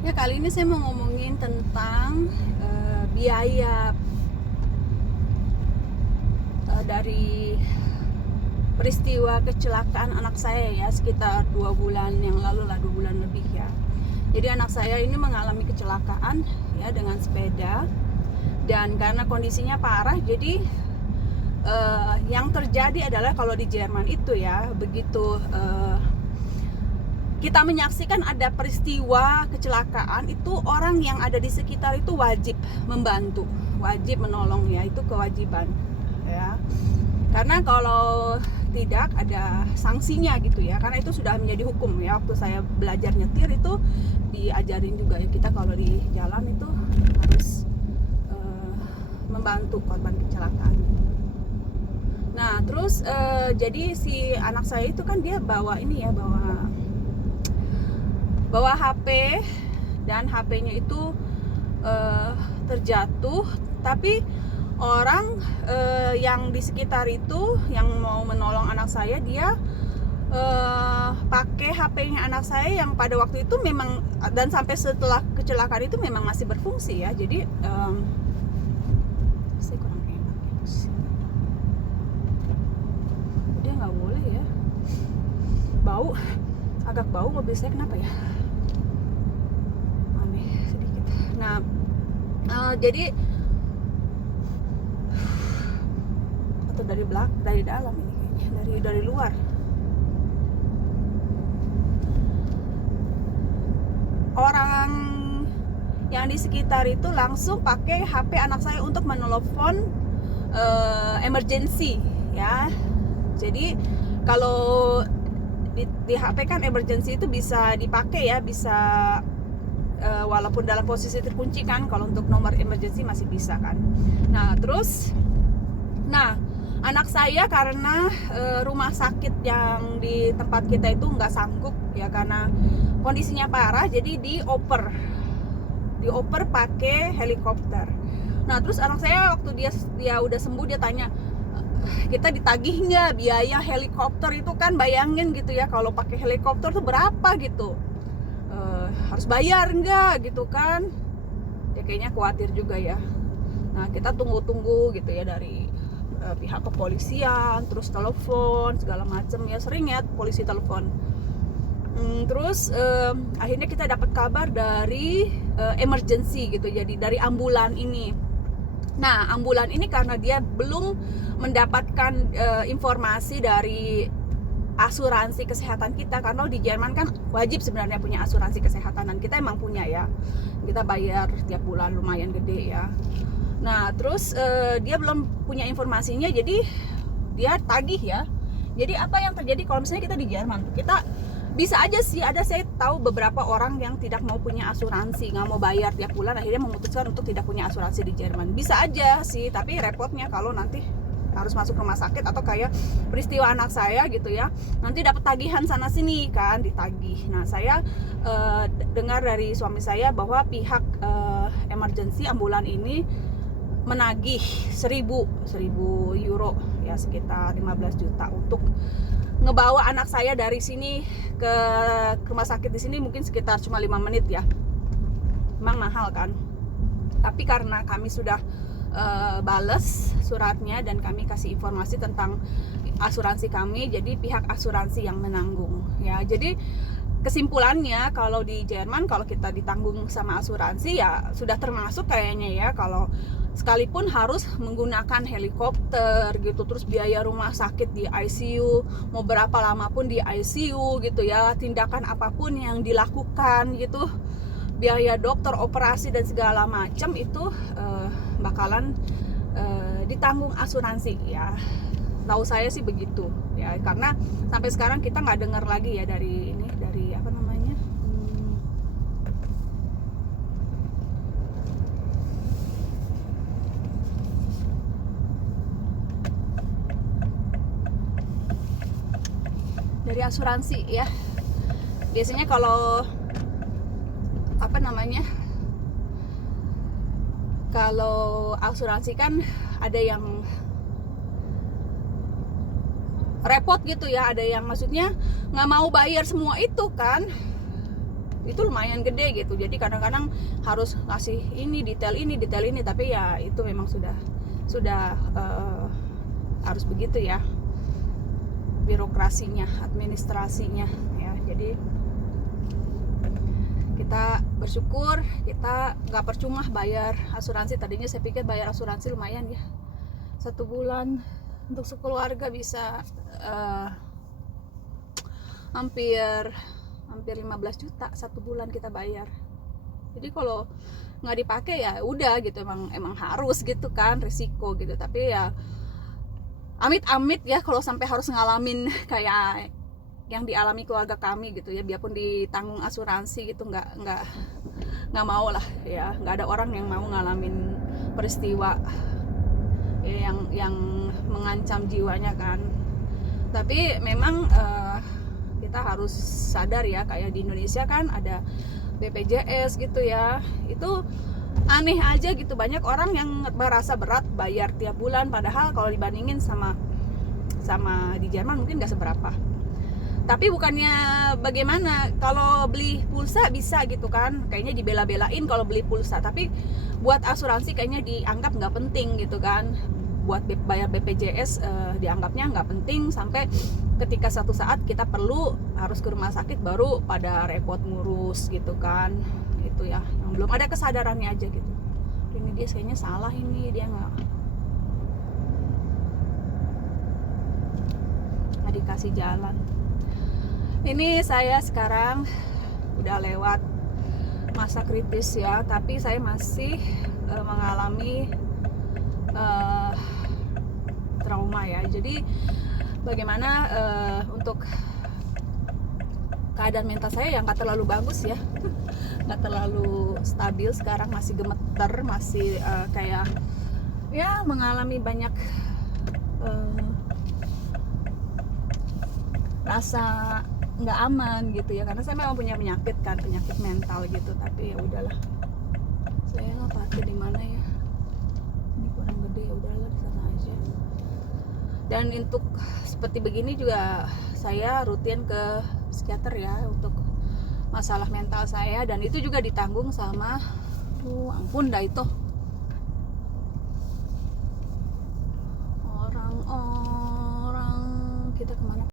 Ya, kali ini saya mau ngomongin tentang biaya dari peristiwa kecelakaan anak saya ya, sekitar 2 bulan yang lalu lah, 2 bulan lebih ya. Jadi anak saya ini mengalami kecelakaan ya dengan sepeda, dan karena kondisinya parah, jadi yang terjadi adalah kalau di Jerman itu ya, begitu kita menyaksikan ada peristiwa kecelakaan, itu orang yang ada di sekitar itu wajib membantu, wajib menolong ya, itu kewajiban ya. Karena kalau tidak ada sanksinya gitu ya, karena itu sudah menjadi hukum ya. Waktu saya belajar nyetir itu diajarin juga ya, kita kalau di jalan itu harus membantu korban kecelakaan. Nah terus jadi si anak saya itu kan dia bawa ini ya, bawa HP, dan HP-nya itu terjatuh, tapi orang yang di sekitar itu yang mau menolong anak saya, dia pakai HP-nya anak saya yang pada waktu itu memang, dan sampai setelah kecelakaan itu memang masih berfungsi ya. Jadi saya kurang enak ya, dia nggak boleh ya, bau, agak bau mobil saya, kenapa ya, aneh sedikit. Nah jadi atau dari belakang, dari dalam ini kayaknya, dari luar. Orang yang di sekitar itu langsung pakai HP anak saya untuk menelepon emergency ya. Jadi kalau di HP kan emergency itu bisa dipakai ya, bisa walaupun dalam posisi terkunci kan. Kalau untuk nomor emergency masih bisa kan. Nah terus, anak saya karena rumah sakit yang di tempat kita itu nggak sanggup ya, karena kondisinya parah, jadi dioper pakai helikopter. Nah terus anak saya waktu dia udah sembuh, dia tanya, kita ditagih nggak biaya helikopter itu, kan bayangin gitu ya, kalau pakai helikopter tuh berapa gitu, harus bayar nggak gitu kan. Dia kayaknya khawatir juga ya. Nah kita tunggu gitu ya dari pihak kepolisian, terus telepon segala macem ya, sering ya polisi telepon. Terus akhirnya kita dapat kabar dari emergency gitu, jadi dari ambulan ini. Nah ambulan ini karena dia belum mendapatkan informasi dari asuransi kesehatan kita, karena di Jerman kan wajib sebenarnya punya asuransi kesehatan, dan kita emang punya ya, kita bayar tiap bulan lumayan gede ya. Nah terus dia belum punya informasinya, jadi dia tagih ya. Jadi apa yang terjadi kalau misalnya kita di Jerman, kita bisa aja sih, saya tahu beberapa orang yang tidak mau punya asuransi, nggak mau bayar tiap bulan, akhirnya memutuskan untuk tidak punya asuransi di Jerman. Bisa aja sih, tapi repotnya kalau nanti harus masuk rumah sakit, atau kayak peristiwa anak saya gitu ya, nanti dapat tagihan sana sini kan, ditagih. Nah saya dengar dari suami saya bahwa pihak emergency ambulan ini menagih 1000 euro ya, sekitar 15 juta untuk ngebawa anak saya dari sini ke rumah sakit. Di sini mungkin sekitar cuma 5 menit ya, memang mahal kan. Tapi karena kami sudah bales suratnya dan kami kasih informasi tentang asuransi kami, jadi pihak asuransi yang menanggung ya. Jadi kesimpulannya, kalau di Jerman kalau kita ditanggung sama asuransi ya sudah termasuk kayaknya ya, kalau sekalipun harus menggunakan helikopter gitu, terus biaya rumah sakit di ICU, mau berapa lama pun di ICU gitu ya, tindakan apapun yang dilakukan gitu, biaya dokter, operasi dan segala macam itu bakalan ditanggung asuransi ya. Tahu saya sih begitu ya, karena sampai sekarang kita nggak dengar lagi ya dari ini, dari apa namanya, dari asuransi ya. Biasanya kalau apa namanya, kalau asuransi kan ada yang repot gitu ya, ada yang maksudnya nggak mau bayar semua itu kan. itu lumayan gede gitu. Jadi kadang-kadang harus ngasih ini detail ini, tapi ya itu memang sudah harus begitu ya, birokrasinya, administrasinya ya. Jadi kita bersyukur kita nggak percuma bayar asuransi. Tadinya saya pikir bayar asuransi lumayan ya, 1 bulan untuk sekeluarga bisa hampir 15 juta 1 bulan kita bayar. Jadi kalau nggak dipakai ya udah gitu, emang harus gitu kan, risiko gitu. Tapi ya amit-amit ya kalau sampai harus ngalamin kayak yang dialami keluarga kami gitu ya, biarpun ditanggung asuransi gitu, nggak mau lah ya. Nggak ada orang yang mau ngalamin peristiwa ya, yang mengancam jiwanya kan. Tapi memang kita harus sadar ya, kayak di Indonesia kan ada BPJS gitu ya. Itu aneh aja gitu, banyak orang yang merasa berat bayar tiap bulan, padahal kalau dibandingin sama di Jerman mungkin nggak seberapa. Tapi bukannya bagaimana, kalau beli pulsa bisa gitu kan, kayaknya dibela-belain kalau beli pulsa, tapi buat asuransi kayaknya dianggap nggak penting gitu kan. Buat bayar BPJS dianggapnya nggak penting, sampai ketika satu saat kita perlu harus ke rumah sakit baru pada repot ngurus gitu kan. Itu ya, yang belum ada kesadarannya aja gitu. Ini dia kayaknya salah, ini dia nggak dikasih jalan. Ini saya sekarang udah lewat masa kritis ya, tapi saya masih mengalami trauma ya. Jadi bagaimana untuk keadaan mental saya yang nggak terlalu bagus ya, nggak terlalu stabil sekarang, masih gemeter, masih kayak ya mengalami banyak rasa nggak aman gitu ya, karena saya memang punya penyakit mental gitu. Tapi ya udahlah, saya nggak parkir di mana ya, ini kurang gede, ya udahlah di sana aja. Dan untuk seperti begini juga saya rutin ke psikiater ya untuk masalah mental saya, dan itu juga ditanggung sama ampun dah itu